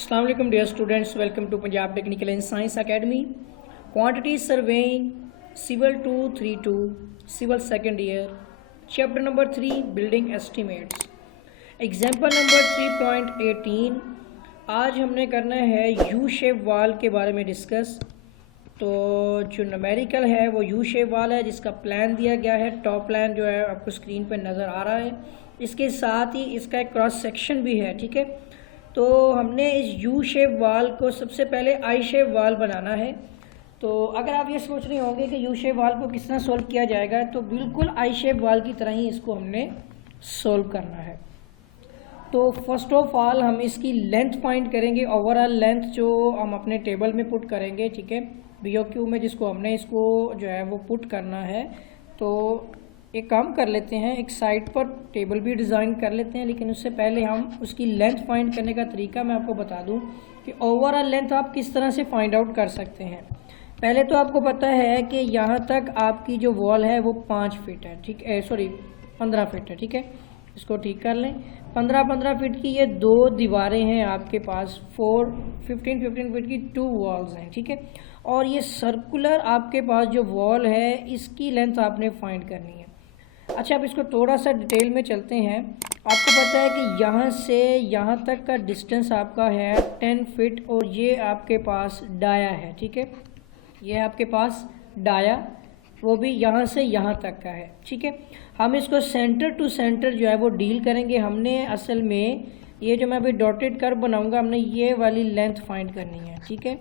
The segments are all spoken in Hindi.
अस्सलाम वालेकुम dear students, welcome to Punjab technical and science academy. Quantity surveying civil 232 civil second year, chapter number 3 building estimates, example number 3.18। आज हमने करना है यू शेप वाल के बारे में डिस्कस। तो जो न्यूमेरिकल है वो यू शेप वाल है जिसका प्लान दिया गया है। टॉप प्लान जो है आपको स्क्रीन पर नज़र आ रहा है, इसके साथ ही इसका एक क्रॉस सेक्शन भी है। ठीक है, तो हमने इस यू शेप वाल को सबसे पहले आई शेप वाल बनाना है। तो अगर आप ये सोच रहे होंगे कि यू शेप वाल को किस तरह सोल्व किया जाएगा, तो बिल्कुल आई शेप वाल की तरह ही इसको हमने सोल्व करना है। तो फर्स्ट ऑफ ऑल हम इसकी लेंथ फाइंड करेंगे, ओवरऑल लेंथ जो हम अपने टेबल में पुट करेंगे। ठीक है, BOQ में जिसको हमने इसको जो है वो पुट करना है। तो एक काम कर लेते हैं, एक साइड पर टेबल भी डिज़ाइन कर लेते हैं, लेकिन उससे पहले हम उसकी लेंथ फाइंड करने का तरीका मैं आपको बता दूं कि ओवरऑल लेंथ आप किस तरह से फाइंड आउट कर सकते हैं। पहले तो आपको पता है कि यहाँ तक आपकी जो वॉल है वो 5 फीट है। ठीक है, सॉरी 15 फीट है। ठीक है, इसको ठीक कर लें। 15 फीट की ये 2 दीवारें हैं आपके पास, 15 फीट की 2 वॉल्स हैं। ठीक है, और ये सर्कुलर आपके पास जो वॉल है इसकी लेंथ आपने फाइंड करनी है। अच्छा, अब इसको थोड़ा सा डिटेल में चलते हैं। आपको पता है कि यहाँ से यहाँ तक का डिस्टेंस आपका है 10 फीट, और ये आपके पास डाया है। ठीक है, ये आपके पास डाया, वो भी यहाँ से यहाँ तक का है। ठीक है, हम इसको सेंटर टू सेंटर जो है वो डील करेंगे। हमने असल में ये जो मैं अभी डॉटेड कर्व बनाऊंगा, हमने ये वाली लेंथ फाइंड करनी है। ठीक है,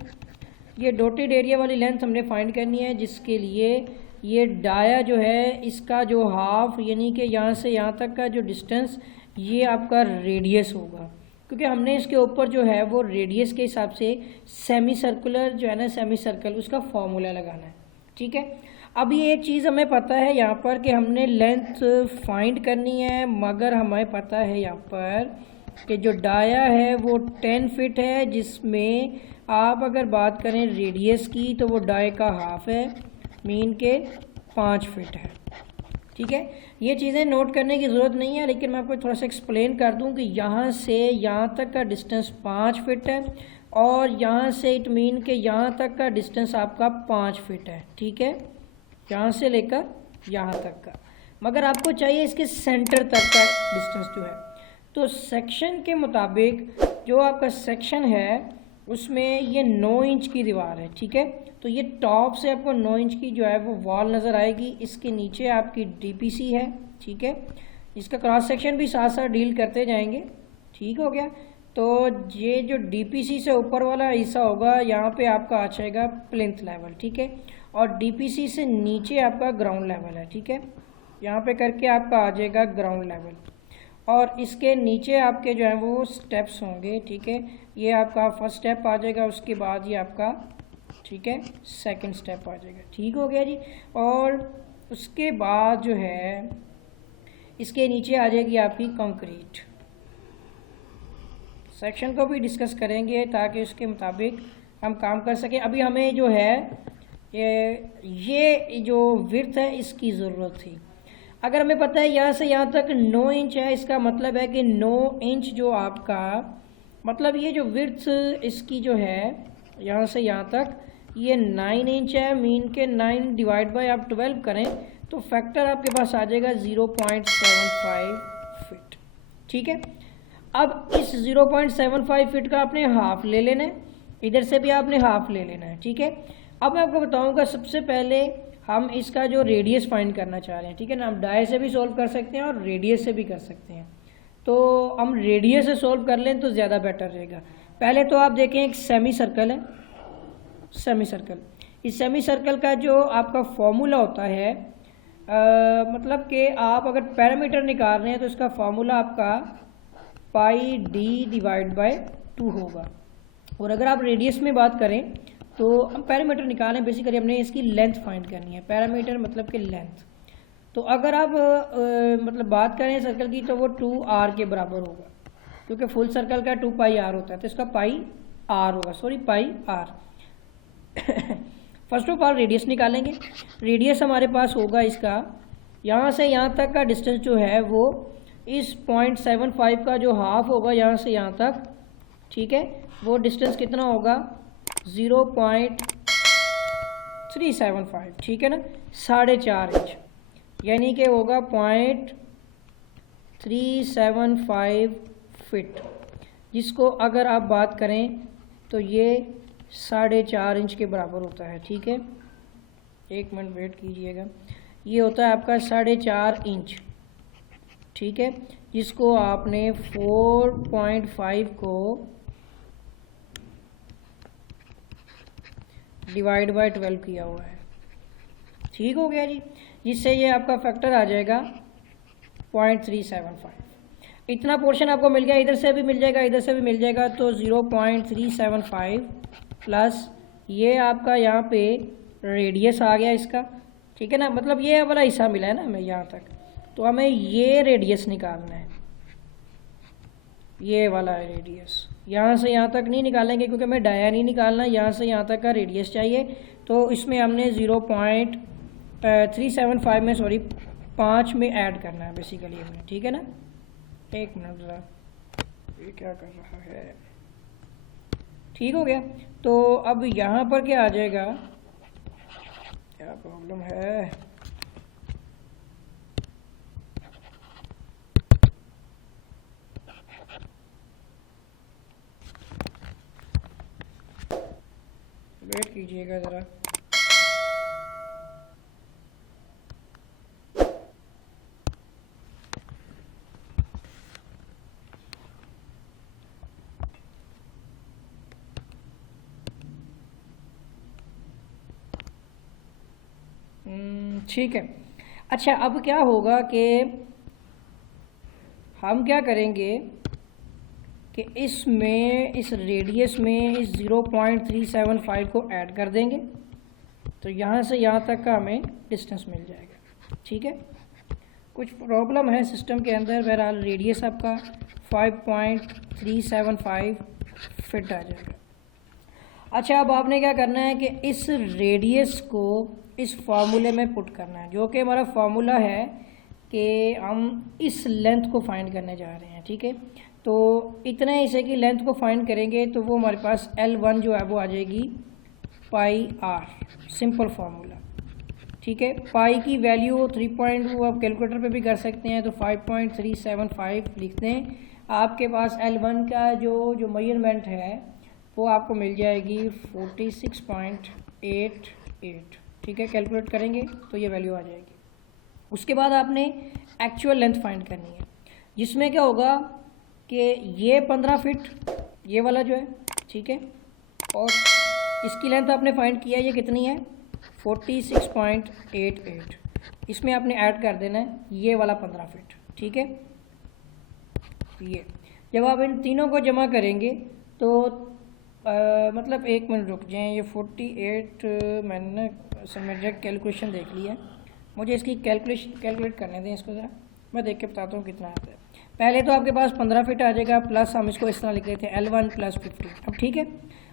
ये डॉटेड एरिया वाली लेंथ हमने फाइंड करनी है, जिसके लिए ये डाया जो है इसका जो हाफ, यानी कि यहाँ से यहाँ तक का जो डिस्टेंस, ये आपका रेडियस होगा। क्योंकि हमने इसके ऊपर जो है वो रेडियस के हिसाब से सेमी सर्कुलर जो है ना, सेमी सर्कल, उसका फॉर्मूला लगाना है। ठीक है, अब ये एक चीज़ हमें पता है यहाँ पर कि हमने लेंथ फाइंड करनी है, मगर हमें पता है यहाँ पर कि जो डाया है वो 10 फीट है, जिसमें आप अगर बात करें रेडियस की तो वो डाय का हाफ है, मीन के 5 फीट है। ठीक है, ये चीज़ें नोट करने की ज़रूरत नहीं है, लेकिन मैं आपको थोड़ा सा एक्सप्लेन कर दूं कि यहाँ से यहाँ तक का डिस्टेंस 5 फीट है, और यहाँ से इट मीन के यहाँ तक का डिस्टेंस आपका 5 फीट है। ठीक है, यहाँ से लेकर यहाँ तक का, मगर आपको चाहिए इसके सेंटर तक का डिस्टेंस जो है। तो सेक्शन के मुताबिक जो आपका सेक्शन है उसमें ये 9 इंच की दीवार है। ठीक है, तो ये टॉप से आपको 9 इंच की जो है वो वॉल नज़र आएगी। इसके नीचे आपकी DPC है। ठीक है, इसका क्रॉस सेक्शन भी साथ साथ डील करते जाएंगे। ठीक हो गया, तो ये जो DPC से ऊपर वाला हिस्सा होगा, यहाँ पे आपका आ जाएगा प्लिंथ लेवल। ठीक है, और DPC से नीचे आपका ग्राउंड लेवल है। ठीक है, यहाँ पे करके आपका आ जाएगा ग्राउंड लेवल, और इसके नीचे आपके जो है वो स्टेप्स होंगे। ठीक है, ये आपका फर्स्ट स्टेप आ जाएगा, उसके बाद ये आपका, ठीक है, सेकंड स्टेप आ जाएगा। ठीक हो गया जी, और उसके बाद जो है इसके नीचे आ जाएगी आपकी कंक्रीट। सेक्शन को भी डिस्कस करेंगे ताकि उसके मुताबिक हम काम कर सकें। अभी हमें जो है ये जो विड्थ है इसकी ज़रूरत थी। अगर हमें पता है यहाँ से यहाँ तक 9 इंच है, इसका मतलब है कि 9 इंच जो आपका, मतलब ये जो विड्थ इसकी जो है यहाँ से यहाँ तक, ये 9 इंच है, मीन के 9 डिवाइड बाय आप 12 करें तो फैक्टर आपके पास आ जाएगा 0.75 फीट। ठीक है, अब इस 0.75 फीट का आपने हाफ ले लेना है, इधर से भी आपने हाफ ले लेना है। ठीक है, अब मैं आपको बताऊंगा, सबसे पहले हम इसका जो रेडियस फाइंड करना चाह रहे हैं। ठीक है ना, हम डाय से भी सोल्व कर सकते हैं और रेडियस से भी कर सकते हैं। तो हम रेडियस से सोल्व कर लें तो ज़्यादा बेटर रहेगा। पहले तो आप देखें, एक सेमी सर्कल है, सेमी सर्कल, इस सेमी सर्कल का जो आपका फॉर्मूला होता है, मतलब कि आप अगर पैरामीटर निकाल रहे हैं तो इसका फॉर्मूला आपका पाई डी डिवाइड बाय 2 होगा। और अगर आप रेडियस में बात करें तो हम पैरामीटर निकालें, बेसिकली हमने इसकी लेंथ फाइंड करनी है। पैरामीटर मतलब कि लेंथ। तो अगर आप मतलब बात करें सर्कल की तो वो 2r के बराबर होगा, क्योंकि फुल सर्कल का 2 पाई r होता है, तो इसका पाई r होगा, sorry pi r। First of all radius निकालेंगे। रेडियस हमारे पास होगा इसका, यहाँ से यहाँ तक का डिस्टेंस जो है वो इस 0.75 का जो हाफ होगा यहाँ से यहाँ तक। ठीक है, वो डिस्टेंस कितना होगा 0.375, ठीक है ना, 4.5 इंच, यानी कि होगा 0.375 फिट, जिसको अगर आप बात करें तो ये 4.5 इंच के बराबर होता है, ठीक है। एक मिनट वेट कीजिएगा, ये होता है आपका 4.5 इंच, ठीक है, जिसको आपने 4.5 को डिवाइड बाय 12 किया हुआ है, ठीक हो गया जी, जिससे ये आपका फैक्टर आ जाएगा 0.375। इतना पोर्शन आपको मिल गया, इधर से भी मिल जाएगा, इधर से भी मिल जाएगा, तो 0.375 प्लस ये आपका यहाँ पे रेडियस आ गया इसका, ठीक है ना, मतलब ये वाला हिस्सा मिला है ना हमें यहाँ तक, तो हमें ये रेडियस निकालना है, ये वाला है रेडियस, यहाँ से यहाँ तक नहीं निकालेंगे क्योंकि हमें डाया नहीं निकालना, यहाँ से यहाँ तक का रेडियस चाहिए, तो इसमें हमने 0.375 में 5 में ऐड करना है बेसिकली हमने, ठीक है ना। एक मिनट ज़रा, ये क्या कर रहा है, ठीक हो गया। तो अब यहाँ पर क्या आ जाएगा, क्या प्रॉब्लम है, वेट कीजिएगा ज़रा, ठीक है। अच्छा, अब क्या होगा कि हम क्या करेंगे कि इसमें इस रेडियस में इस 0.375 को ऐड कर देंगे, तो यहाँ से यहाँ तक का हमें डिस्टेंस मिल जाएगा, ठीक है। कुछ प्रॉब्लम है सिस्टम के अंदर, बहरहाल रेडियस आपका 5.375 फिट आ जाएगा। अच्छा, अब आपने क्या करना है कि इस रेडियस को इस फार्मूले में पुट करना है, जो कि हमारा फार्मूला है कि हम इस लेंथ को फाइंड करने जा रहे हैं, ठीक है। तो इतने हिस्से की लेंथ को फाइंड करेंगे तो वो हमारे पास L1 जो है वो आ जाएगी पाई आर, सिंपल फार्मूला, ठीक है। पाई की वैल्यू 3.2 आप कैलकुलेटर पे भी कर सकते हैं, तो 5.375 लिखते हैं। आपके पास L1 का जो मेजरमेंट है वो आपको मिल जाएगी 46.88, ठीक है। कैलकुलेट करेंगे तो ये वैल्यू आ जाएगी। उसके बाद आपने एक्चुअल लेंथ फाइंड करनी है, जिसमें क्या होगा कि ये 15 फीट ये वाला जो है, ठीक है, और इसकी लेंथ आपने फाइंड किया, ये कितनी है 46.88, इसमें आपने ऐड कर देना है ये वाला 15 फीट, ठीक है। ये जब आप इन तीनों को जमा करेंगे तो मतलब एक मिनट रुक जाएँ, ये 48 मैंने समझ कैलकुलेशन देख लिया, मुझे इसकी कैलकुलेट करने दें इसको ज़रा, मैं देख के बताता हूँ कितना आता है। पहले तो आपके पास 15 फीट आ जाएगा, प्लस हम इसको इस तरह लिख लेते हैं L1 + 50, अब ठीक है।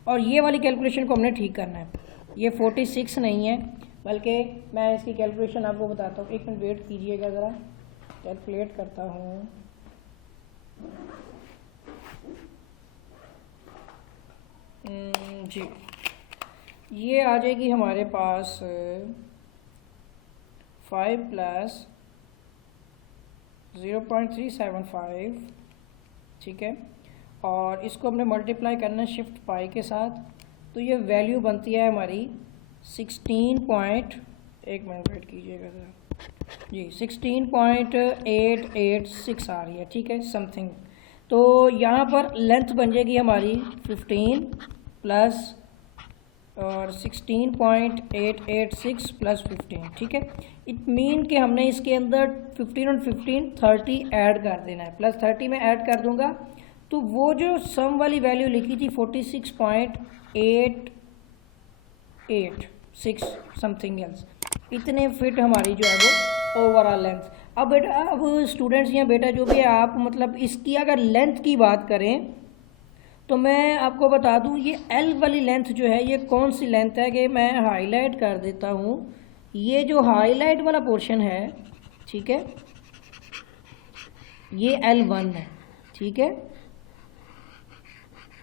और ये वाली कैलकुलेशन को हमने ठीक करना है, ये 46 नहीं है, बल्कि मैं इसकी कैलकुलेशन आपको बताता हूँ, एक मिनट वेट कीजिएगा ज़रा, कैलकुलेट करता हूँ। जी, ये आ जाएगी हमारे पास 5 + 0.375, ठीक है, और इसको हमने मल्टीप्लाई करना है शिफ्ट पाई के साथ, तो ये वैल्यू बनती है हमारी एक मिनट वेट कीजिएगा ज़रा जी, 16.886 आ रही है, ठीक है, समथिंग। तो यहाँ पर लेंथ बन जाएगी हमारी 15 प्लस और 16.886 + 15, ठीक है। इट मीन कि हमने इसके अंदर 15 और 15 30 ऐड कर देना है, प्लस 30 में ऐड कर दूंगा, तो वो जो सम वाली वैल्यू लिखी थी 46.886 समथिंग एल्स, इतने फिट हमारी जो है वो ओवरऑल लेंथ। अब बेटा, अब स्टूडेंट्स या बेटा जो भी है आप, मतलब इसकी अगर लेंथ की बात करें तो मैं आपको बता दूं, ये L वाली लेंथ जो है ये कौन सी लेंथ है, कि मैं हाईलाइट कर देता हूँ। ये जो हाईलाइट वाला पोर्शन है, ठीक है, ये L1 है, ठीक है,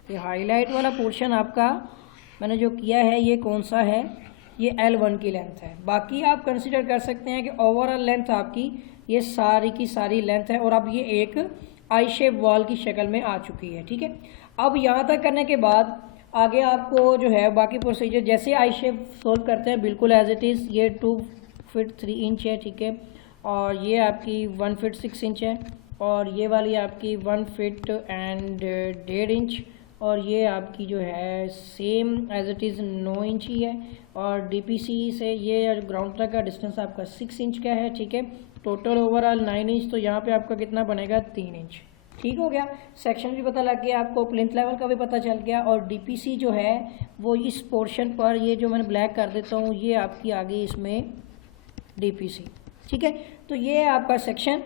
ये हाईलाइट वाला पोर्शन आपका मैंने जो किया है ये कौन सा है, ये L1 की लेंथ है। बाकी आप कंसिडर कर सकते हैं कि ओवरऑल लेंथ आपकी ये सारी की सारी लेंथ है और अब ये एक आई शेप वॉल की शक्ल में आ चुकी है। ठीक है, अब यहाँ तक करने के बाद आगे आपको जो है बाकी प्रोसीजर जैसे आई शेप सोल्व करते हैं बिल्कुल एज इट इज़। ये 2 फीट 3 इंच है, ठीक है, और ये आपकी 1 फीट 6 इंच है, और ये वाली आपकी 1 फीट एंड 1.5 इंच, और ये आपकी जो है same as it is 9 inch ही है, और डीपीसी से ये ग्राउंड तक का डिस्टेंस आपका 6 इंच का है। ठीक है, टोटल ओवरऑल 9 इंच, तो यहाँ पे आपका कितना बनेगा 3 इंच। ठीक हो गया, सेक्शन भी पता लग गया आपको, प्लिंथ लेवल का भी पता चल गया, और डीपीसी जो है वो इस पोर्शन पर, ये जो मैंने ब्लैक कर देता हूँ ये आपकी आ गई इसमें डीपीसी। ठीक है, तो ये आपका सेक्शन,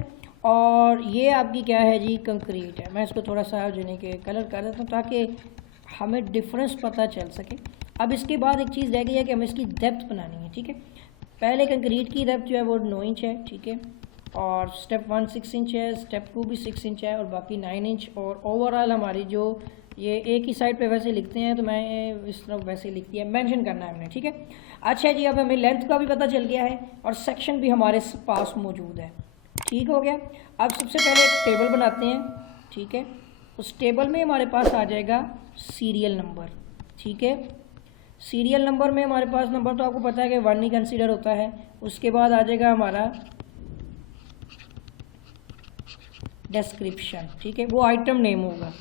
और ये आपकी क्या है जी, कंक्रीट है। मैं इसको थोड़ा सा जो नहीं कि कलर कर देता हूँ ताकि हमें डिफरेंस पता चल सके। अब इसके बाद एक चीज़ रह गई है कि हमें इसकी डेप्थ बनानी है। ठीक है, पहले कंक्रीट की डेप्थ जो है वो 9 इंच है, ठीक है, और स्टेप 1 6 इंच है, स्टेप 2 भी 6 इंच है, और बाकी 9 इंच, और ओवरऑल हमारी जो ये एक ही साइड पे वैसे लिखते हैं तो मैं इस तरफ वैसे लिखती है, मेंशन करना है हमने। ठीक है, अच्छा जी, अब हमें लेंथ का भी पता चल गया है और सेक्शन भी हमारे पास मौजूद है। ठीक हो गया, अब सबसे पहले एक टेबल बनाते हैं। ठीक है, उस टेबल में हमारे पास आ जाएगा सीरियल नंबर। ठीक है, सीरियल नंबर में हमारे पास नंबर तो आपको पता है कि 1 ही कंसीडर होता है। उसके बाद आ जाएगा हमारा डिस्क्रिप्शन, ठीक है, वो आइटम नेम होगा।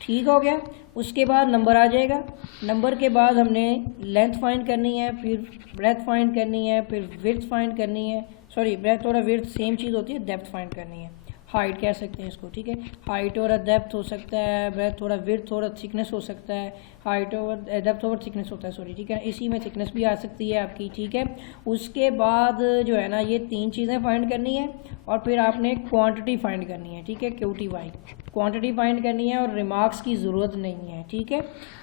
ठीक हो गया, उसके बाद नंबर आ जाएगा। नंबर के बाद हमने लेंथ फाइंड करनी है, फिर ब्रेथ फाइंड करनी है, फिर विड्थ फाइंड करनी है, सॉरी ब्रेथ और विड्थ सेम चीज़ होती है, डेप्थ फाइंड करनी है, हाइट कह सकते हैं इसको। ठीक है, हाइट और डेप्थ हो सकता है, ब्रेथ थोड़ा विड्थ थोड़ा थिकनेस हो सकता है, हाइट और डेप्थ और थिकनेस होता है, सॉरी। ठीक है, इसी में थिकनेस भी आ सकती है आपकी। ठीक है, उसके बाद जो है ना ये 3 चीज़ें फाइंड करनी है, और फिर आपने क्वांटिटी फाइंड करनी है। ठीक है, QTY क्वांटिटी फाइंड करनी है, और रिमार्क्स की ज़रूरत नहीं है। ठीक है,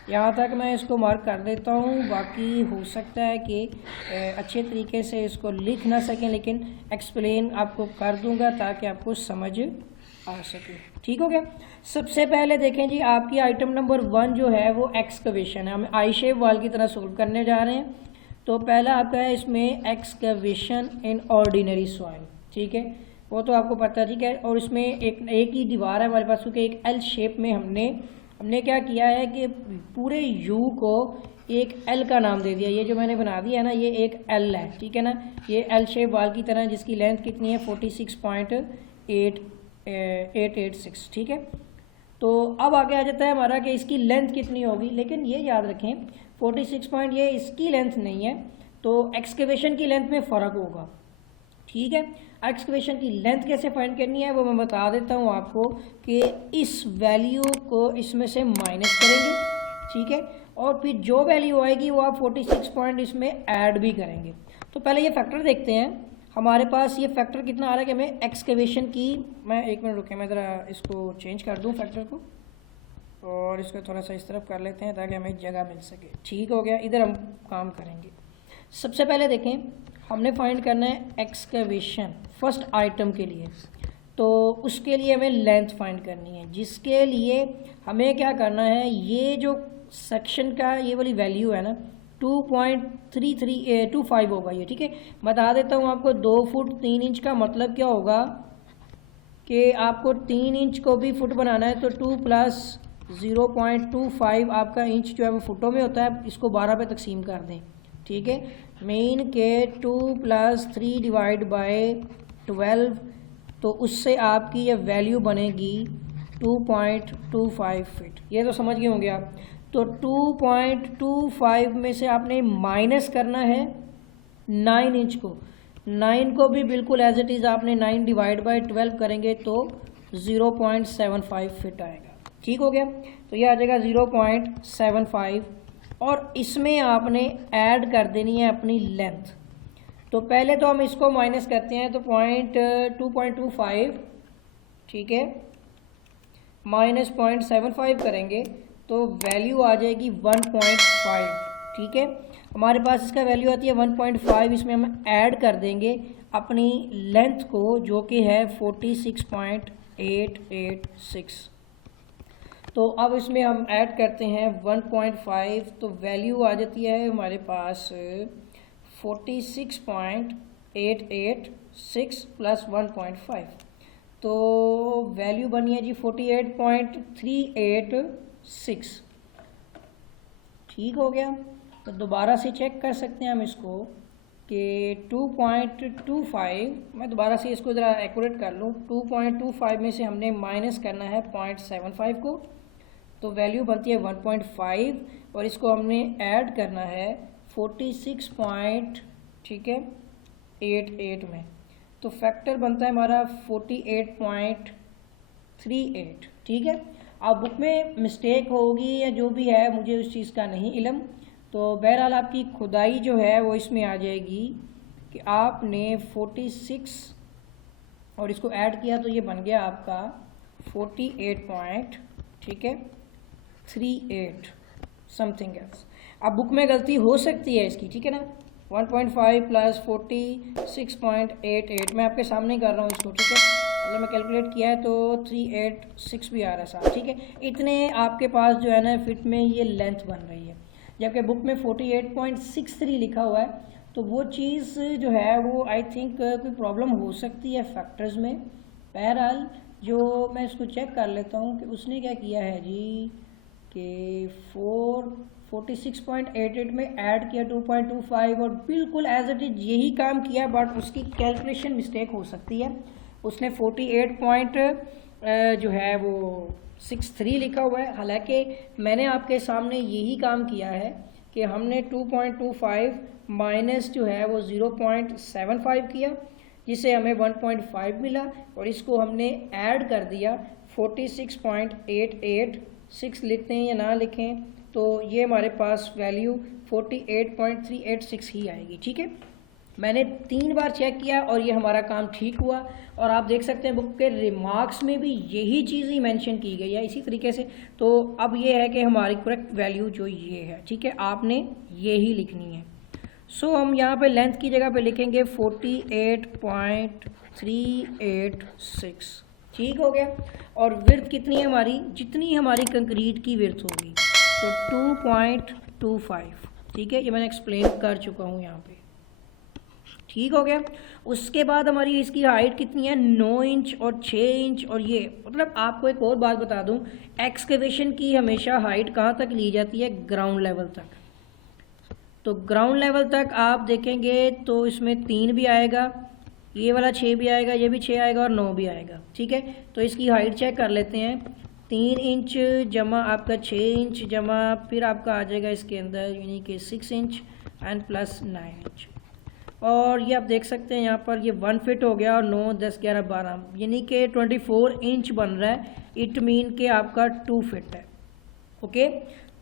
यहाँ तक मैं इसको मार्क कर देता हूँ। बाकी हो सकता है कि अच्छे तरीके से इसको लिख ना सकें, लेकिन एक्सप्लेन आपको कर दूँगा ताकि आपको समझ आ सके। ठीक हो गया, सबसे पहले देखें जी, आपकी आइटम नंबर 1 जो है वो एक्सकवेशन है। हम आई शेप वॉल की तरह सोल्व करने जा रहे हैं। तो पहला आपका है इसमें एक्सकवेशन इन ऑर्डिनरी सॉइल। ठीक है, वो तो आपको पता है। ठीक है, और इसमें एक ही दीवार है हमारे पास, क्योंकि एक एल शेप में हमने क्या किया है कि पूरे यू को एक एल का नाम दे दिया। ये जो मैंने बना दिया है ना, ये एक एल है। ठीक है ना, ये एल शेप वाल की तरह, जिसकी लेंथ कितनी है 46.886। ठीक है, तो अब आगे आ जाता है हमारा कि इसकी लेंथ कितनी होगी, लेकिन ये याद रखें 46 पॉइंट ये इसकी लेंथ नहीं है, तो एक्सकेवेशन की लेंथ में फ़र्क होगा। ठीक है, एक्सकेवेशन की लेंथ कैसे फाइंड करनी है वो मैं बता देता हूँ आपको कि इस वैल्यू को इसमें से माइनस करेंगे। ठीक है, और फिर जो वैल्यू आएगी वो आप 46 पॉइंट इसमें ऐड भी करेंगे। तो पहले ये फैक्टर देखते हैं, हमारे पास ये फैक्टर कितना आ रहा है कि हमें एक्सकेवेशन की, मैं 1 मिनट रुके, मैं ज़रा इसको चेंज कर दूँ फैक्टर को, और इसको थोड़ा सा इस तरफ कर लेते हैं ताकि हमें जगह मिल सके। ठीक हो गया, इधर हम काम करेंगे। सबसे पहले देखें, हमने फाइंड करना है एक्सकवेशन फर्स्ट आइटम के लिए, तो उसके लिए हमें लेंथ फाइंड करनी है, जिसके लिए हमें क्या करना है, ये जो सेक्शन का ये वाली वैल्यू है ना 2.3325 होगा ये। ठीक है, बता देता हूँ आपको, 2 फुट 3 इंच का मतलब क्या होगा कि आपको 3 इंच को भी फुट बनाना है, तो 2 + 0.25 आपका इंच जो है वो फुटों में होता है, इसको 12 पे तकसीम कर दें। ठीक है, मीन के 2 + 3 / 12, तो उससे आपकी ये वैल्यू बनेगी 2.25 फीट। ये तो समझ गए होंगे आप। तो 2.25 में से आपने माइनस करना है 9 इंच को, 9 को भी बिल्कुल एज इट इज़ आपने 9 / 12 करेंगे तो 0.75 फिट आएगा। ठीक हो गया, तो ये आ जाएगा 0.75, और इसमें आपने ऐड कर देनी है अपनी लेंथ। तो पहले तो हम इसको माइनस करते हैं, तो 2.25, ठीक है, माइनस 0.75 करेंगे तो वैल्यू आ जाएगी 1.5। ठीक है, हमारे पास इसका वैल्यू आती है 1.5, इसमें हम ऐड कर देंगे अपनी लेंथ को जो कि है 46.886। तो अब इसमें हम ऐड करते हैं 1.5, तो वैल्यू आ जाती है हमारे पास 46.886 प्लस 1.5, तो वैल्यू बनी है जी 48.386। ठीक हो गया। तो दोबारा से चेक कर सकते हैं हम इसको कि 2.25, मैं दोबारा से इसको ज़रा एक्यूरेट कर लूँ, 2.25 में से हमने माइनस करना है 0.75 को, तो वैल्यू बनती है 1.5, और इसको हमने ऐड करना है 46. ठीक है 88 में, तो फैक्टर बनता है हमारा 48.38। ठीक है। अब बुक में मिस्टेक होगी या जो भी है मुझे उस चीज़ का नहीं इल्म, तो बहरहाल आपकी खुदाई जो है वो इसमें आ जाएगी कि आपने 46 और इसको ऐड किया तो ये बन गया आपका 48. ठीक है 38 समथिंग एल्स। अब बुक में गलती हो सकती है इसकी, ठीक है ना, 1.5 प्लस 46.88 मैं आपके सामने कर रहा हूँ इसको, ठीक है, मतलब मैं कैलकुलेट किया है तो 386 भी आ रहा है साहब। ठीक है, इतने आपके पास जो है ना फिट में ये लेंथ बन रही है, जबकि बुक में 48.63 लिखा हुआ है, तो वो चीज़ जो है वो आई थिंक कोई प्रॉब्लम हो सकती है फैक्टर्स में। बहरहाल जो मैं इसको चेक कर लेता हूँ कि उसने क्या किया है जी कि 46.88 में ऐड किया 2.25 और बिल्कुल एज इट इज यही काम किया, बट उसकी कैलकुलेशन मिस्टेक हो सकती है। उसने 48 जो है वो 63 लिखा हुआ है, हालांकि मैंने आपके सामने यही काम किया है कि हमने 2.25 माइनस जो है वो 0.75 किया, जिससे हमें 1.5 मिला, और इसको हमने ऐड कर दिया 46.886 लिखते हैं या ना लिखें तो ये हमारे पास वैल्यू 48.386 ही आएगी। ठीक है, मैंने 3 बार चेक किया और ये हमारा काम ठीक हुआ, और आप देख सकते हैं बुक के रिमार्क्स में भी यही चीज़ ही मेंशन की गई है इसी तरीके से। तो अब ये है कि हमारी करेक्ट वैल्यू जो ये है, ठीक है, आपने ये ही लिखनी है। सो हम यहाँ पे लेंथ की जगह पे लिखेंगे 48.386। ठीक हो गया। और विड्थ कितनी है हमारी, जितनी हमारी कंक्रीट की विड्थ होगी, तो 2.25। ठीक है, ये मैंने एक्सप्लेन कर चुका हूँ यहाँ पे। ठीक हो गया। उसके बाद हमारी इसकी हाइट कितनी है, 9 इंच और 6 इंच। और ये मतलब आपको एक और बात बता दूं, एक्सकेवेशन की हमेशा हाइट कहाँ तक ली जाती है, ग्राउंड लेवल तक। तो ग्राउंड लेवल तक आप देखेंगे तो इसमें 3 भी आएगा, ये वाला 6 भी आएगा, ये भी 6 आएगा और 9 भी आएगा। ठीक है, तो इसकी हाइट चेक कर लेते हैं, 3 इंच जमा आपका 6 इंच जमा फिर आपका आ जाएगा इसके अंदर यानी कि 6 इंच एंड प्लस 9 इंच। और ये आप देख सकते हैं यहाँ पर ये 1 फिट हो गया और 9, 10, 11, 12 यानी कि 24 इंच बन रहा है। इट मीन कि आपका 2 फिट है। ओके,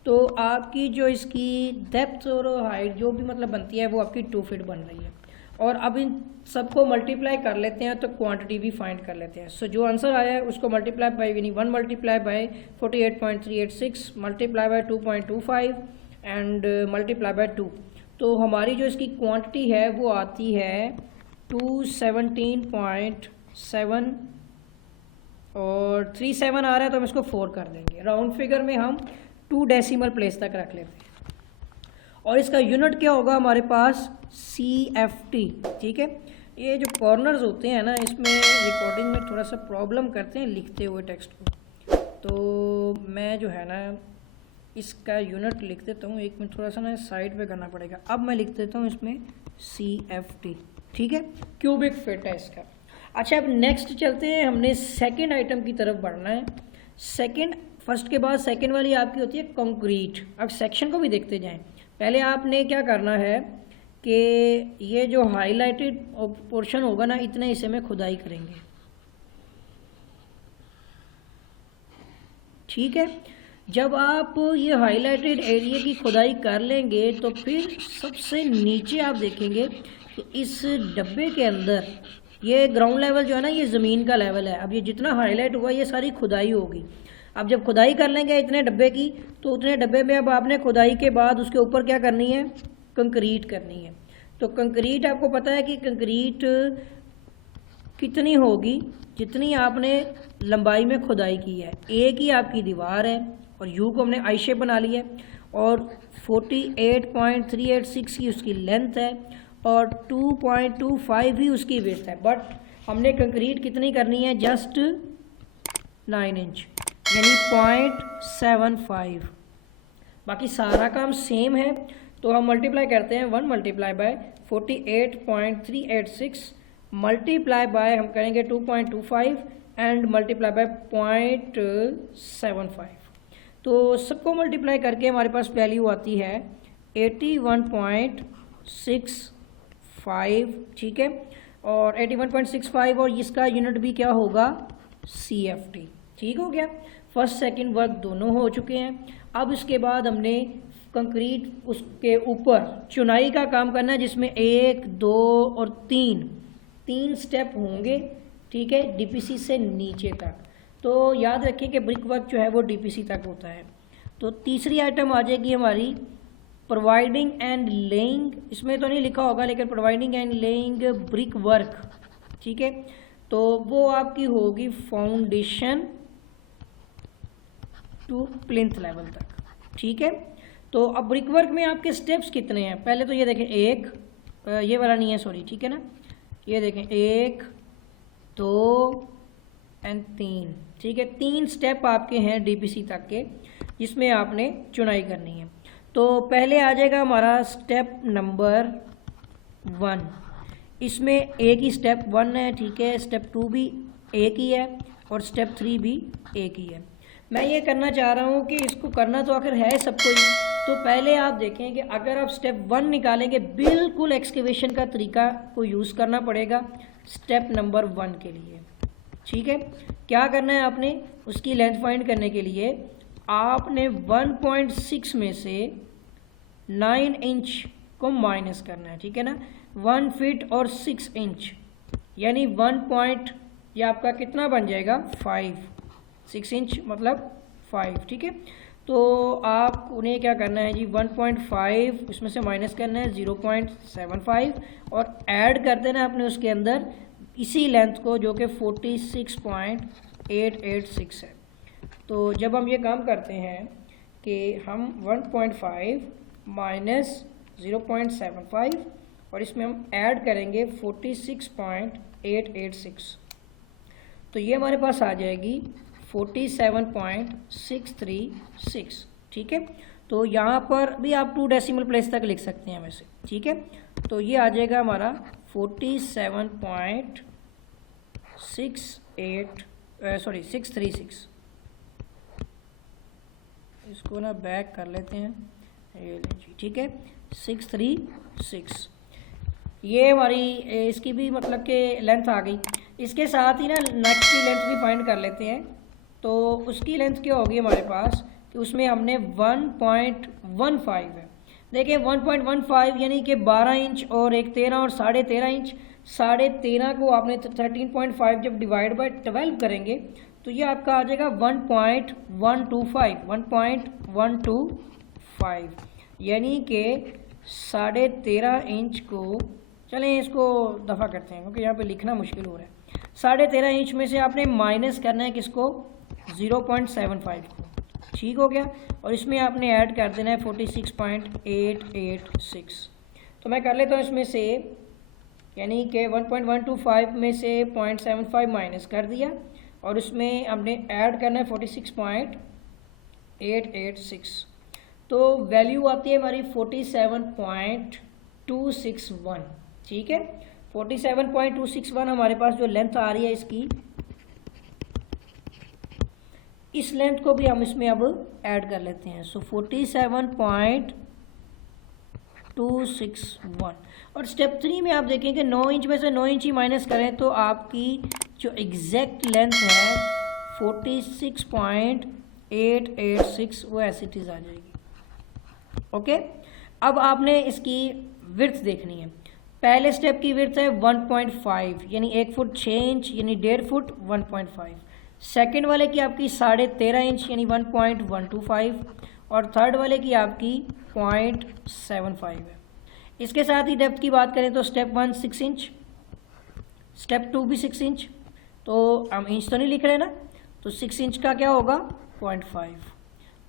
तो आपकी जो इसकी डेप्थ और हाइट जो भी मतलब बनती है वो आपकी 2 फिट बन रही है। और अब इन सबको मल्टीप्लाई कर लेते हैं तो क्वांटिटी भी फाइंड कर लेते हैं। सो जो आंसर आया है उसको मल्टीप्लाई बाय यानी 1 multiply by 48.386 multiply by 2.25 and multiply by 2, तो हमारी जो इसकी क्वांटिटी है वो आती है 217.7 और 37 आ रहा है, तो हम इसको 4 कर देंगे। राउंड फिगर में हम 2 डेसिमल प्लेस तक रख लेते हैं। और इसका यूनिट क्या होगा हमारे पास, CFT। ठीक है, ये जो कॉर्नर्स होते हैं ना इसमें रिकॉर्डिंग में थोड़ा सा प्रॉब्लम करते हैं लिखते हुए टेक्स्ट को, तो मैं जो है ना इसका यूनिट लिख देता हूँ। एक मिनट, थोड़ा सा ना साइड पे करना पड़ेगा। अब मैं लिख देता हूँ इसमें CFT। ठीक है, क्यूबिक फिट है इसका। अच्छा, अब नेक्स्ट चलते हैं, हमने सेकंड आइटम की तरफ बढ़ना है। फर्स्ट के बाद सेकंड वाली आपकी होती है कंक्रीट। अब सेक्शन को भी देखते जाएं। पहले आपने क्या करना है कि ये जो हाईलाइटेड पोर्शन होगा ना, इतने हिस्से में खुदाई करेंगे। ठीक है, जब आप ये हाईलाइटेड एरिया की खुदाई कर लेंगे तो फिर सबसे नीचे आप देखेंगे कि इस डब्बे के अंदर ये ग्राउंड लेवल जो है ना, ये ज़मीन का लेवल है। अब ये जितना हाईलाइट हुआ ये सारी खुदाई होगी। अब जब खुदाई कर लेंगे इतने डब्बे की, तो उतने डब्बे में अब आपने खुदाई के बाद उसके ऊपर क्या करनी है, कंक्रीट करनी है। तो कंक्रीट आपको पता है कि कंक्रीट कितनी होगी जितनी आपने लंबाई में खुदाई की है। एक ही आपकी दीवार है और यू को हमने आई शेप बना लिया है और 48.386 की उसकी लेंथ है और 2.25 ही उसकी विड्थ है। बट हमने कंक्रीट कितनी करनी है, जस्ट 9 इंच यानी 0.75। बाकी सारा काम सेम है, तो हम मल्टीप्लाई करते हैं 1 मल्टीप्लाई बाय 48.386 मल्टीप्लाई बाय हम करेंगे 2.25 एंड मल्टीप्लाई बाय 0.75। तो सबको मल्टीप्लाई करके हमारे पास वैल्यू आती है 81.65, ठीक है। और 81.65 और इसका यूनिट भी क्या होगा, CFT, ठीक हो गया। फर्स्ट सेकंड वर्क दोनों हो चुके हैं। अब इसके बाद हमने कंक्रीट उसके ऊपर चुनाई का काम करना है, जिसमें 1, 2 और 3 स्टेप होंगे, ठीक है, DPC से नीचे तक। तो याद रखें कि ब्रिक वर्क जो है वो DPC तक होता है। तो तीसरी आइटम आ जाएगी हमारी प्रोवाइडिंग एंड लेइंग। इसमें तो नहीं लिखा होगा लेकिन providing and laying brick work, ठीक है। तो वो आपकी होगी फाउंडेशन टू प्लिंथ लेवल तक, ठीक है। तो अब ब्रिक वर्क में आपके स्टेप्स कितने हैं, पहले तो ये देखें, एक ये वाला नहीं है, सॉरी, ठीक है ना। ये देखें 1, 2 एंड 3, ठीक है। 3 स्टेप आपके हैं DPC तक के, जिसमें आपने चुनाई करनी है। तो पहले आ जाएगा हमारा स्टेप नंबर 1। इसमें एक ही स्टेप 1 है, ठीक है। स्टेप 2 भी एक ही है और स्टेप 3 भी एक ही है। मैं ये करना चाह रहा हूँ कि इसको करना तो आखिर है सबको ही। तो पहले आप देखें कि अगर आप स्टेप 1 निकालेंगे, बिल्कुल एक्सकेवेशन का तरीका को यूज़ करना पड़ेगा स्टेप नंबर 1 के लिए, ठीक है। क्या करना है आपने, उसकी लेंथ फाइंड करने के लिए आपने 1.6 में से 9 इंच को माइनस करना है, ठीक है ना। 1 फीट और 6 इंच यानी 1 पॉइंट, ये आपका कितना बन जाएगा 5, 6 इंच मतलब 5, ठीक है। तो आप उन्हें क्या करना है जी, 1.5 उसमें से माइनस करना है 0.75 और ऐड कर देना आपने उसके अंदर इसी लेंथ को, जो कि 46.886 है। तो जब हम ये काम करते हैं कि हम 1.5 माइनस 0.75 और इसमें हम ऐड करेंगे 46.886, तो ये हमारे पास आ जाएगी 47.636, ठीक है। तो यहाँ पर भी आप 2 डेसिमल प्लेस तक लिख सकते हैं वैसे, ठीक है। तो ये आ जाएगा हमारा 636। इसको ना बैक कर लेते हैं, ये जी, ठीक है, 636। ये हमारी इसकी भी मतलब कि लेंथ आ गई। इसके साथ ही ना नेक्स्ट की लेंथ भी फाइंड कर लेते हैं। तो उसकी लेंथ क्या होगी हमारे पास कि उसमें हमने 1.15 है। देखिए 1.15 यानी कि 12 इंच और एक 13 और 13.5 इंच। 13.5 को आपने 13.5 जब डिवाइड बाय 12 करेंगे तो ये आपका आ जाएगा 1.125 यानी कि 13.5 इंच को, चलें इसको दफ़ा करते हैं क्योंकि यहाँ पे लिखना मुश्किल हो रहा है। 13.5 इंच में से आपने माइनस करना है किसको, 0.75 को, ठीक हो गया। और इसमें आपने ऐड कर देना है 46.886। तो मैं कर लेता हूँ इसमें से, यानी कि 1.125 में से 0.75 माइनस कर दिया और उसमें हमने ऐड करना है 46.886। तो वैल्यू आती है हमारी 47.261, ठीक है। 47.261 हमारे पास जो लेंथ आ रही है इसकी, इस लेंथ को भी हम इसमें अब ऐड कर लेते हैं। सो 47.261 और स्टेप 3 में आप देखेंगे 9 इंच में से 9 इंच ही माइनस करें तो आपकी जो एग्जैक्ट लेंथ है 46.886 वो ऐसी चीज़ आ जाएगी, ओके। अब आपने इसकी विड्थ देखनी है। पहले स्टेप की विड्थ है 1.5 यानी 1 फुट 6 इंच यानी 1.5 फुट 1.5। सेकेंड वाले की आपकी 13.5 इंच यानी 1.125 और थर्ड वाले की आपकी 0.75 है। इसके साथ ही डेप्थ की बात करें तो स्टेप 1 6 इंच, स्टेप 2 भी 6 इंच, तो हम इंच तो नहीं लिख रहे ना, तो 6 इंच का क्या होगा 0.5,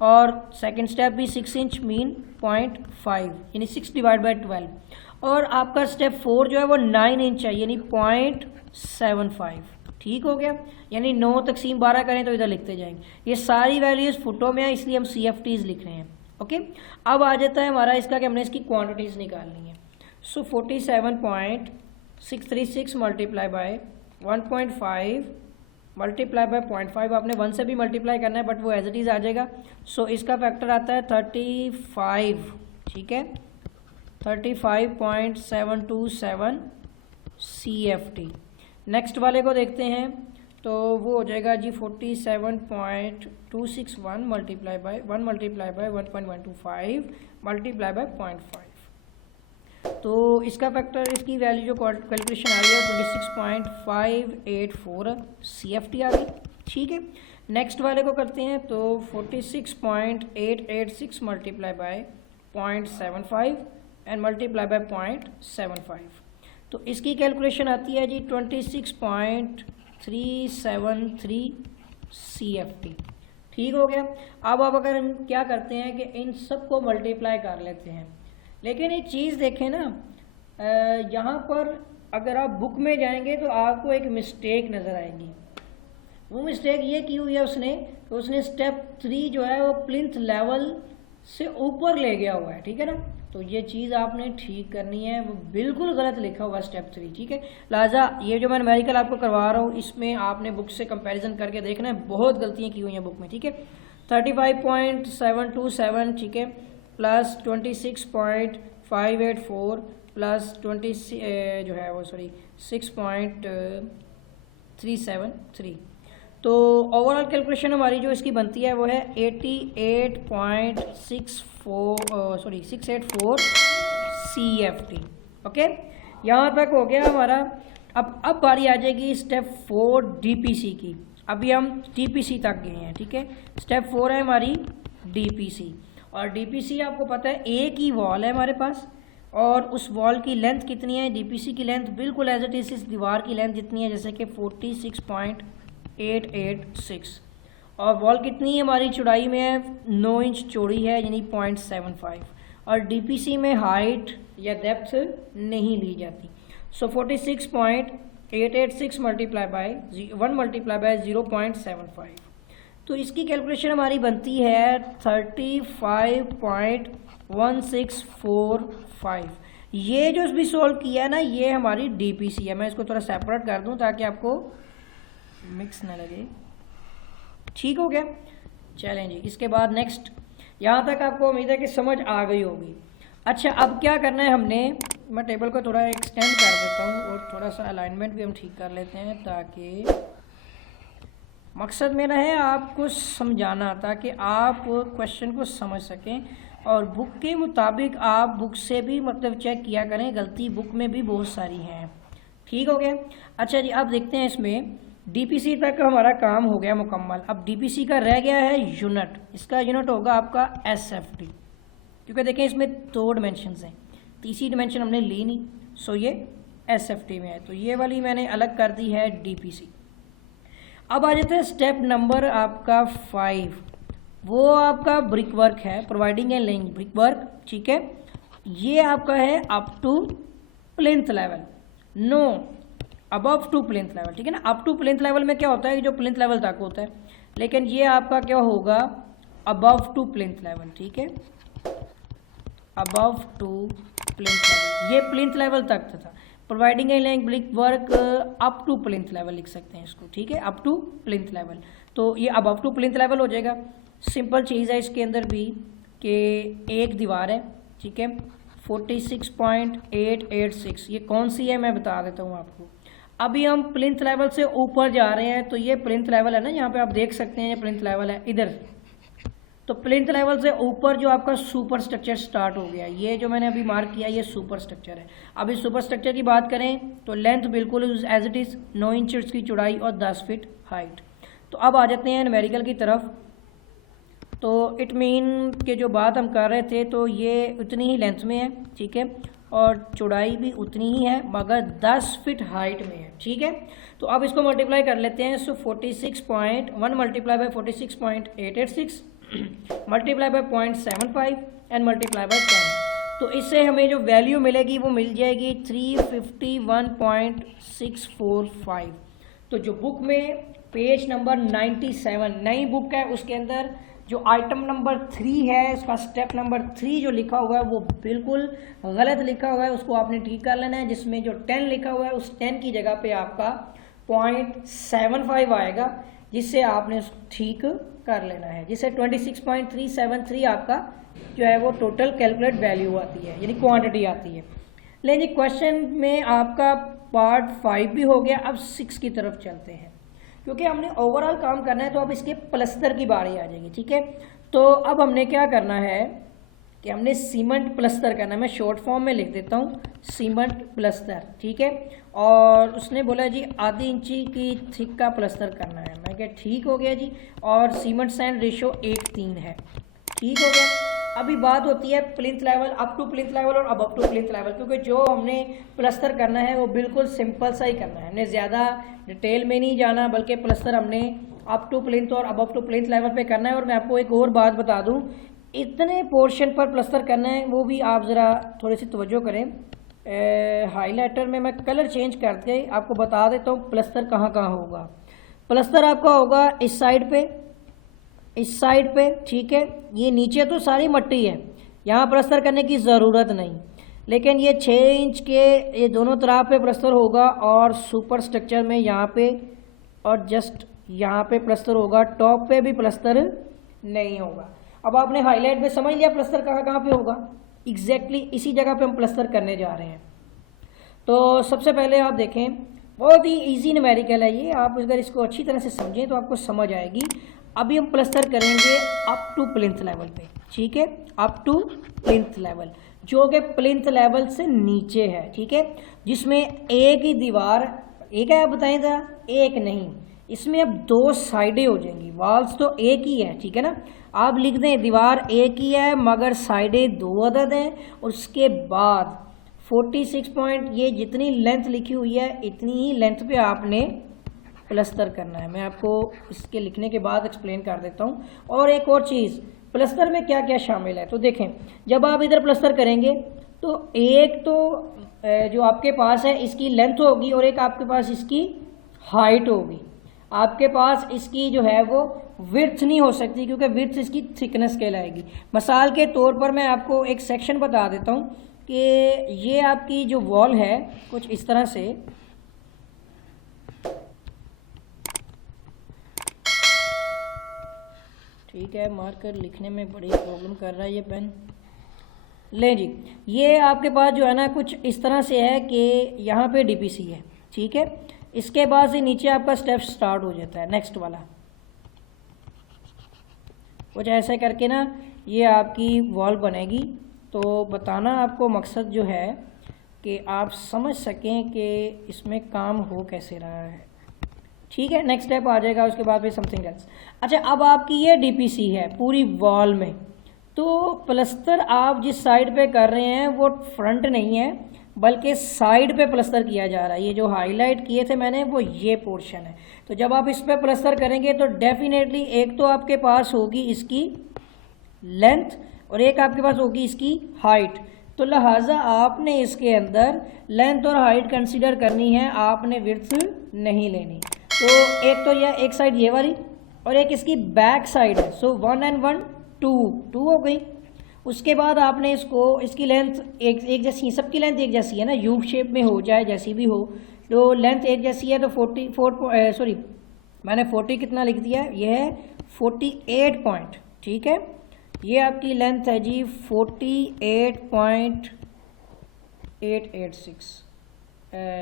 और सेकंड स्टेप भी 6 इंच मीन 0.5 यानी 6/12, और आपका स्टेप 4 जो है वो 9 इंच है यानी 0.75। ठीक हो गया, यानी 9/12 करें तो इधर लिखते जाएंगे। ये सारी वैल्यूज फुटों में है इसलिए हम CFTs लिख रहे हैं। ओके, अब आ जाता है हमारा इसका कि हमने इसकी क्वांटिटीज निकालनी है। सो 47.636 मल्टीप्लाई बाय 1.5 मल्टीप्लाई बाय 0.5, आपने 1 से भी मल्टीप्लाई करना है बट वो एज इट इज़ आ जाएगा। सो इसका फैक्टर आता है 35, ठीक है 35.727 CFT। नेक्स्ट वाले को देखते हैं, तो वो हो जाएगा जी 47.261 multiply by 1 multiply by 1.125 multiply by 0.5। तो इसका फैक्टर, इसकी वैल्यू जो कैलकुलेशन आ रही है 26.584 CFT आ गई। ठीक है, नेक्स्ट वाले को करते हैं, तो 46.886 multiply by 0.75 and multiply by 0.75। तो इसकी कैलकुलेशन आती है जी 26.373 CFT। ठीक हो गया। अब अगर हम क्या करते हैं कि इन सब को मल्टीप्लाई कर लेते हैं, लेकिन एक चीज़ देखें ना, यहाँ पर अगर आप बुक में जाएंगे तो आपको एक मिस्टेक नज़र आएगी। वो मिस्टेक ये की हुई है उसने, तो उसने स्टेप 3 जो है वो प्लिंथ लेवल से ऊपर ले गया हुआ है। ठीक है ना, तो ये चीज़ आपने ठीक करनी है, वो बिल्कुल गलत लिखा हुआ स्टेप 3। ठीक है, लिहाजा ये जो मैं न्यूमेरिकल आपको करवा रहा हूँ इसमें आपने बुक से कंपैरिजन करके देखना है, बहुत गलतियाँ की हुई हैं बुक में। ठीक है, 35.727, ठीक है, प्लस 26.584 प्लस 6.373। तो ओवरऑल कैलकुलेशन हमारी जो इसकी बनती है वो है 684 CFT। ओके, यहाँ तक हो गया हमारा। अब बारी आ जाएगी स्टेप 4 DPC की। अभी हम DPC तक गए हैं। ठीक है, स्टेप 4 है हमारी DPC, और DPC आपको पता है एक ही वॉल है हमारे पास, और उस वॉल की लेंथ कितनी है, DPC की लेंथ बिल्कुल एज इट इज इस दीवार की लेंथ जितनी है, जैसे कि 46.886, और वॉल कितनी है हमारी चौड़ाई में है 9 इंच चौड़ी है यानी 0.75, और DPC में हाइट या डेप्थ नहीं ली जाती। सो 46.886 मल्टीप्लाई बाय 1 मल्टीप्लाई बाय 0.75, तो इसकी कैलकुलेशन हमारी बनती है 35.1645। ये जो भी सॉल्व किया है ना, ये हमारी DPC है। मैं इसको थोड़ा सेपरेट कर दूं ताकि आपको मिक्स ना लगे। ठीक हो गया, चलें जी। इसके बाद नेक्स्ट, यहाँ तक आपको उम्मीद है कि समझ आ गई होगी। अच्छा, अब क्या करना है हमने, मैं टेबल को थोड़ा एक्सटेंड कर देता हूँ और थोड़ा सा अलाइनमेंट भी हम ठीक कर लेते हैं, ताकि मकसद मेरा है आपको समझाना, ताकि आप क्वेश्चन को समझ सकें, और बुक के मुताबिक आप बुक से भी मतलब चेक किया करें, गलती बुक में भी बहुत सारी हैं। ठीक हो गया। अच्छा जी, अब देखते हैं इसमें DPC तक हमारा काम हो गया मुकम्मल। अब DPC का रह गया है यूनिट। इसका यूनिट होगा आपका SFT, क्योंकि देखें इसमें 2 डिमेंशंस हैं, तीसरी डिमेंशन हमने ली नहीं, सो ये SFT में है, तो ये वाली मैंने अलग कर दी है DPC। अब आ जाता है स्टेप नंबर आपका 5, वो आपका ब्रिक वर्क है, providing and laying brick work. ठीक है, ये आपका है up to plinth level, no above to plinth level. ठीक है ना, अप टू प्लिंथ लेवल में क्या होता है, जो प्लिंथ लेवल तक होता है, लेकिन ये आपका क्या होगा अबव टू प्लिंथ लेवल। ठीक है, अबव टू प्लिंथ लेवल, ये प्लिंथ लेवल तक था। Providing and laying brick work up to plinth level लिख सकते हैं इसको। ठीक है, अप टू प्लिंथ लेवल, तो ये अबव टू प्लिंथ लेवल हो जाएगा। सिंपल चीज़ है इसके अंदर भी कि एक दीवार है, ठीक है, 46.886, ये कौन सी है मैं बता देता हूँ आपको। अभी हम प्लिंथ लेवल से ऊपर जा रहे हैं, तो ये प्लिंथ लेवल है ना, यहाँ पे आप देख सकते हैं ये प्लिंथ लेवल है इधर। तो प्लिंथ लेवल से ऊपर जो आपका सुपर स्ट्रक्चर स्टार्ट हो गया, ये जो मैंने अभी मार्क किया ये सुपर स्ट्रक्चर है। अब इस सुपर स्ट्रक्चर की बात करें तो लेंथ बिल्कुल एज इट इज़ 9 इंच की चौड़ाई और 10 फीट हाइट। तो अब आ जाते हैं न्यूमेरिकल की तरफ। तो इट मीन के जो बात हम कर रहे थे, तो ये उतनी ही लेंथ में है। ठीक है, और चौड़ाई भी उतनी ही है मगर 10 फीट हाइट में है। ठीक है, तो अब इसको मल्टीप्लाई कर लेते हैं। सो 46.1 multiply by 46.886 multiply by 0.75 and multiply by 10। तो इससे हमें जो वैल्यू मिलेगी वो मिल जाएगी 351.645। तो जो बुक में पेज नंबर 97 नई बुक है उसके अंदर जो आइटम नंबर 3 है उसका स्टेप नंबर 3 जो लिखा हुआ है वो बिल्कुल गलत लिखा हुआ है, उसको आपने ठीक कर लेना है। जिसमें जो 10 लिखा हुआ है उस 10 की जगह पे आपका 0.75 आएगा, जिससे आपने ठीक कर लेना है, जिससे 26.373 आपका जो है वो टोटल कैलकुलेट वैल्यू आती है, यानी क्वांटिटी आती है। लेकिन क्वेश्चन में आपका पार्ट 5 भी हो गया। अब 6 की तरफ चलते हैं, क्योंकि हमने ओवरऑल काम करना है तो अब इसके प्लस्तर की बारी आ जाएगी। ठीक है, तो अब हमने क्या करना है कि हमने सीमेंट प्लस्तर करना है। मैं शॉर्ट फॉर्म में लिख देता हूँ सीमेंट प्लस्तर। ठीक है, और उसने बोला जी ½ इंची की थिक का प्लस्तर करना है। मैं क्या ठीक हो गया जी, और सीमेंट सैंड रेशो 1:3 है। ठीक हो गया। अभी बात होती है plinth level, up to plinth level और अब टू प्लिंथ लेवल, क्योंकि जो हमने प्लस्तर करना है वो बिल्कुल सिंपल सा ही करना है, हमने ज़्यादा डिटेल में नहीं जाना, बल्कि प्लस्तर हमने अप टू प्लिंथ और अब टू प्लिंथ लेवल पे करना है। और मैं आपको एक और बात बता दूं, इतने पोर्शन पर प्लस्तर करना है वो भी आप ज़रा थोड़ी सी तवज्जो करें। हाईलाइटर में मैं कलर चेंज करके आपको बता देता हूँ प्लस्तर कहाँ कहाँ होगा। प्लस्तर आपका होगा इस साइड पे, इस साइड पे। ठीक है, ये नीचे तो सारी मट्टी है, यहाँ प्लस्तर करने की ज़रूरत नहीं, लेकिन ये 6 इंच के ये दोनों तरफ पे प्लस्तर होगा और सुपर स्ट्रक्चर में यहाँ पे और जस्ट यहाँ पे प्लस्तर होगा, टॉप पे भी प्लस्तर नहीं होगा। अब आपने हाईलाइट में समझ लिया प्लस्तर कहाँ कहाँ पे होगा, एग्जैक्टली इसी जगह पे हम प्लस्तर करने जा रहे हैं। तो सबसे पहले आप देखें, बहुत ही इजी न्यूमेरिकल है ये, आप अगर इसको अच्छी तरह से समझें तो आपको समझ आएगी। अभी हम प्लस्तर करेंगे अप टू प्लिंथ लेवल पे। ठीक है, अप टू प्लिंथ लेवल जो कि प्लिंथ लेवल से नीचे है। ठीक है, जिसमें एक ही दीवार, एक है आप बताएं जरा, एक नहीं, इसमें अब 2 साइडें हो जाएंगी, वॉल्स तो एक ही है। ठीक है ना, आप लिख दें दीवार एक ही है मगर साइडें 2 अदद हैं। और उसके बाद 46 पॉइंट ये जितनी लेंथ लिखी हुई है इतनी ही लेंथ पे आपने प्लस्तर करना है। मैं आपको इसके लिखने के बाद एक्सप्लेन कर देता हूँ। और एक और चीज़, प्लस्तर में क्या क्या शामिल है तो देखें, जब आप इधर प्लस्तर करेंगे तो एक तो जो आपके पास है इसकी लेंथ होगी और एक आपके पास इसकी हाइट होगी। आपके पास इसकी जो है वो विड्थ नहीं हो सकती, क्योंकि विड्थ इसकी थिकनेस कहलाएगी। मिसाल के तौर पर मैं आपको एक सेक्शन बता देता हूँ कि ये आपकी जो वॉल है कुछ इस तरह से, ठीक है, मार्कर लिखने में बड़ी प्रॉब्लम कर रहा है ये पेन। ले जी, ये आपके पास जो है ना कुछ इस तरह से है कि यहाँ पे डीपीसी है। ठीक है, इसके बाद से नीचे आपका स्टेप स्टार्ट हो जाता है, नेक्स्ट वाला कुछ ऐसे करके ना ये आपकी वॉल बनेगी। तो बताना आपको मकसद जो है कि आप समझ सकें कि इसमें काम हो कैसे रहा है। ठीक है, नेक्स्ट स्टेप आ जाएगा, उसके बाद फिर समथिंग एल्स। अच्छा, अब आपकी ये डीपीसी है पूरी वॉल में, तो प्लस्तर आप जिस साइड पे कर रहे हैं वो फ्रंट नहीं है बल्कि साइड पे प्लस्तर किया जा रहा है। ये जो हाईलाइट किए थे मैंने वो ये पोर्शन है। तो जब आप इस पे प्लस्तर करेंगे तो डेफिनेटली एक तो आपके पास होगी इसकी लेंथ और एक आपके पास होगी इसकी हाइट। तो लिहाजा आपने इसके अंदर लेंथ और हाइट कंसीडर करनी है, आपने विड्थ नहीं लेनी। तो एक तो यह एक साइड ये वाली और एक इसकी बैक साइड है। सो 1 and 1 2 हो गई। उसके बाद आपने इसको, इसकी लेंथ एक जैसी, सबकी लेंथ एक जैसी है ना, यू शेप में हो जाए जैसी भी हो, तो लेंथ एक जैसी है। तो 44 मैंने 40 कितना लिख दिया, ये है 48 पॉइंट। ठीक है, ये आपकी लेंथ है जी 48.886।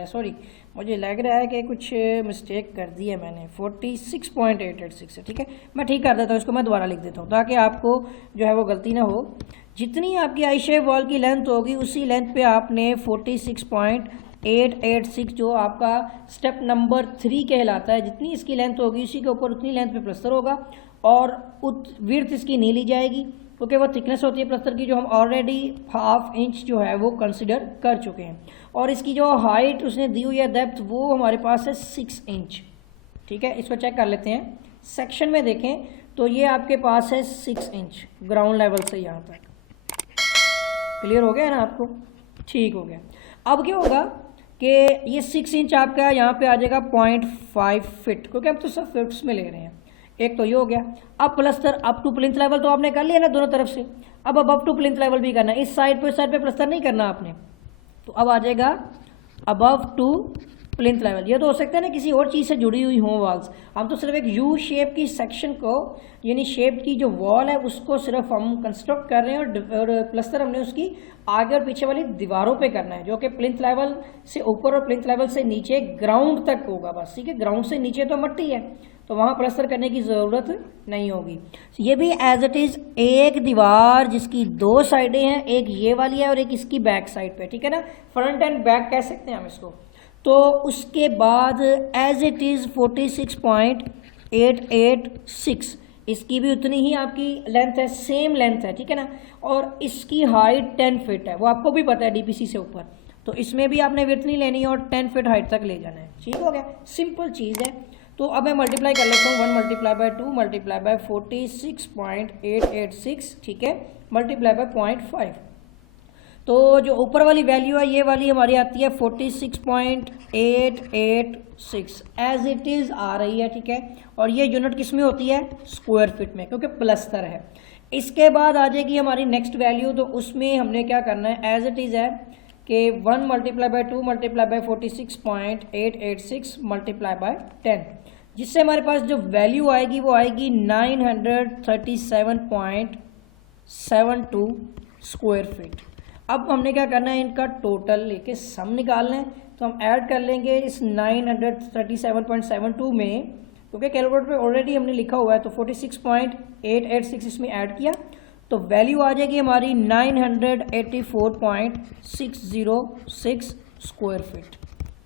सॉरी, मुझे लग रहा है कि कुछ मिस्टेक कर दी है मैंने, 46.886 है। ठीक है, मैं ठीक कर देता हूँ इसको, मैं दोबारा लिख देता हूँ ताकि आपको जो है वो गलती ना हो। जितनी आपकी आई शेप वॉल की लेंथ होगी उसी लेंथ पे आपने 46.886 जो आपका स्टेप नंबर 3 कहलाता है, जितनी इसकी लेंथ होगी उसी के ऊपर उतनी लेंथ पे प्लस्तर होगा और विड्थ इसकी नहीं ली जाएगी। क्योंकि वो थिकनेस होती है प्लस्तर की जो हम ऑलरेडी 1/2 इंच जो है वो कंसिडर कर चुके हैं। और इसकी जो हाइट उसने दी हुई है डेप्थ वो हमारे पास है 6 इंच। ठीक है, इसको चेक कर लेते हैं। सेक्शन में देखें तो ये आपके पास है 6 इंच ग्राउंड लेवल से यहाँ तक। क्लियर हो गया ना आपको? ठीक हो गया। अब क्या होगा कि ये 6 इंच आपका यहाँ पे आ जाएगा 0.5 फीट, क्योंकि हम तो सब फिट्स में ले रहे हैं। एक तो ये हो गया। अब प्लस्तर अप टू प्लिंथ लेवल तो आपने कर लिया ना दोनों तरफ से, अब अप टू प्लिंथ लेवल भी करना है। इस साइड पे प्लस्तर नहीं करना आपने, तो अब आ जाएगा अबव टू प्लिंथ लेवल। ये तो हो सकता है ना किसी और चीज़ से जुड़ी हुई हो वॉल्स, हम तो सिर्फ एक यू शेप की सेक्शन को यानी शेप की जो वॉल है उसको सिर्फ हम कंस्ट्रक्ट कर रहे हैं और प्लस्तर हमने उसकी आगे और पीछे वाली दीवारों पे करना है, जो कि प्लिंथ लेवल से ऊपर और प्लिंथ लेवल से नीचे ग्राउंड तक होगा बस। ठीक है, ग्राउंड से नीचे तो मट्टी है तो वहाँ प्लस्तर करने की ज़रूरत नहीं होगी। ये भी एज इट इज़ एक दीवार जिसकी 2 साइडें हैं, एक ये वाली है और एक इसकी बैक साइड पे। ठीक है ना, फ्रंट एंड बैक कह सकते हैं हम इसको। तो उसके बाद एज इट इज़ 46.886 इसकी भी उतनी ही आपकी लेंथ है, सेम लेंथ है। ठीक है ना, और इसकी हाइट 10 फीट है, वो आपको भी पता है डीपीसी से ऊपर। तो इसमें भी आपने विड्थ नहीं लेनी है और 10 फीट हाइट तक ले जाना है। ठीक हो गया, सिंपल चीज़ है। तो अब मैं मल्टीप्लाई कर लेता हूँ, 1 मल्टीप्लाई बाय 2 मल्टीप्लाई बाय 46.886, ठीक है, मल्टीप्लाई बाय 0.5। तो जो ऊपर वाली वैल्यू है ये वाली हमारी आती है 46.886 एज इट इज़ आ रही है। ठीक है, और ये यूनिट किस में होती है? स्क्वायर फीट में, क्योंकि प्लस्तर है। इसके बाद आ जाएगी हमारी नेक्स्ट वैल्यू, तो उसमें हमने क्या करना है, एज इट इज़ है कि 1 multiply by 2 multiply by 46.886 multiply by 10, जिससे हमारे पास जो वैल्यू आएगी वो आएगी 937.72 स्क्वायर फीट। अब हमने क्या करना है, इनका टोटल लेके सम निकालना है। तो हम ऐड कर लेंगे इस 937.72 में, क्योंकि कैलकुलेटर पे ऑलरेडी हमने लिखा हुआ है, तो 46.886 इसमें ऐड किया तो वैल्यू आ जाएगी हमारी 984.606 स्क्वायर फीट।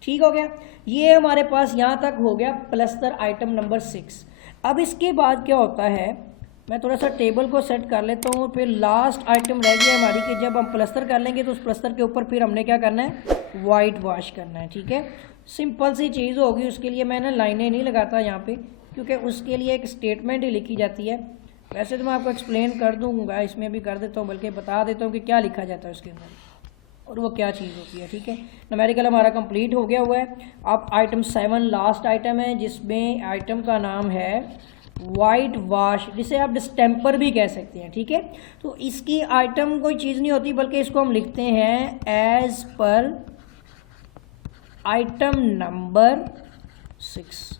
ठीक हो गया, ये हमारे पास यहाँ तक हो गया प्लस्तर आइटम नंबर 6। अब इसके बाद क्या होता है, मैं थोड़ा सा टेबल को सेट कर लेता हूँ। फिर लास्ट आइटम रह गया हमारी कि जब हम प्लस्तर कर लेंगे तो उस प्लस्तर के ऊपर फिर हमने क्या करना है, वाइट वॉश करना है। ठीक है, सिंपल सी चीज़ होगी। उसके लिए मैं ना लाइनें नहीं लगाता यहाँ पे, क्योंकि उसके लिए एक स्टेटमेंट ही लिखी जाती है। वैसे तो मैं आपको एक्सप्लेन कर दूँगा, इसमें भी कर देता हूँ, बल्कि बता देता हूँ कि क्या लिखा जाता है उसके अंदर और वो क्या चीज़ होती है। ठीक है, न्यूमेरिकल हमारा कंप्लीट हो गया हुआ है। अब आइटम 7 लास्ट आइटम है, जिसमें आइटम का नाम है वाइट वॉश, जिसे आप डिस्टेम्पर भी कह सकते हैं। ठीक है, तो इसकी आइटम कोई चीज़ नहीं होती, बल्कि इसको हम लिखते हैं एज पर आइटम नंबर 6।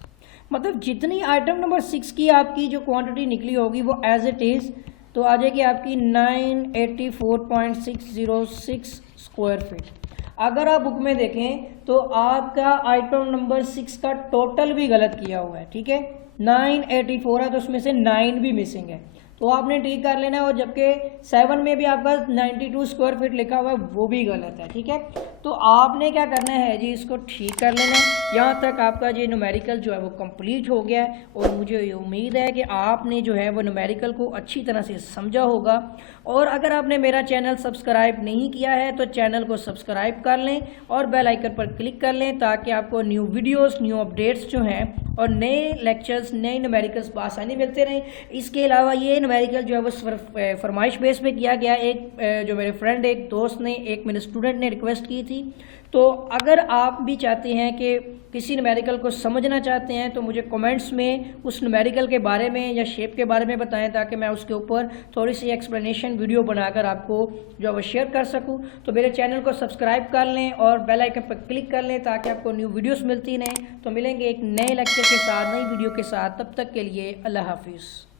मतलब जितनी आइटम नंबर 6 की आपकी जो क्वांटिटी निकली होगी वो एज इट इज़ तो आ जाएगी आपकी 984.606 स्क्वायर फीट। अगर आप बुक में देखें तो आपका आइटम नंबर 6 का टोटल भी गलत किया हुआ है। ठीक है, 984 है तो उसमें से 9 भी मिसिंग है, तो आपने ठीक कर लेना है। और जबकि 7 में भी आपका 92 स्क्वायर फीट लिखा हुआ है, वो भी गलत है। ठीक है, तो आपने क्या करना है जी, इसको ठीक कर लेना है। यहाँ तक आपका ये न्यूमेरिकल जो है वो कंप्लीट हो गया है, और मुझे उम्मीद है कि आपने जो है वो न्यूमेरिकल को अच्छी तरह से समझा होगा। और अगर आपने मेरा चैनल सब्सक्राइब नहीं किया है तो चैनल को सब्सक्राइब कर लें और बेल आइकन पर क्लिक कर लें, ताकि आपको न्यू वीडियोस, न्यू अपडेट्स जो हैं और नए लेक्चर्स, नए न्यूमेरिकल्स आसानी मिलते रहें। इसके अलावा ये न्यूमेरिकल जो है वो फरमाइश बेस पे किया गया। एक जो मेरे फ्रेंड, एक दोस्त ने, एक मेरे स्टूडेंट ने रिक्वेस्ट की थी। तो अगर आप भी चाहते हैं कि किसी न्यूमेरिकल को समझना चाहते हैं तो मुझे कमेंट्स में उस न्यूमेरिकल के बारे में या शेप के बारे में बताएं, ताकि मैं उसके ऊपर थोड़ी सी एक्सप्लेनेशन वीडियो बनाकर आपको जो है शेयर कर सकूं। तो मेरे चैनल को सब्सक्राइब कर लें और बेल आइकन पर क्लिक कर लें, ताकि आपको न्यू वीडियोस मिलती रहें। तो मिलेंगे एक नए लेक्चर के साथ, नई वीडियो के साथ। तब तक के लिए अल्लाह हाफिज़।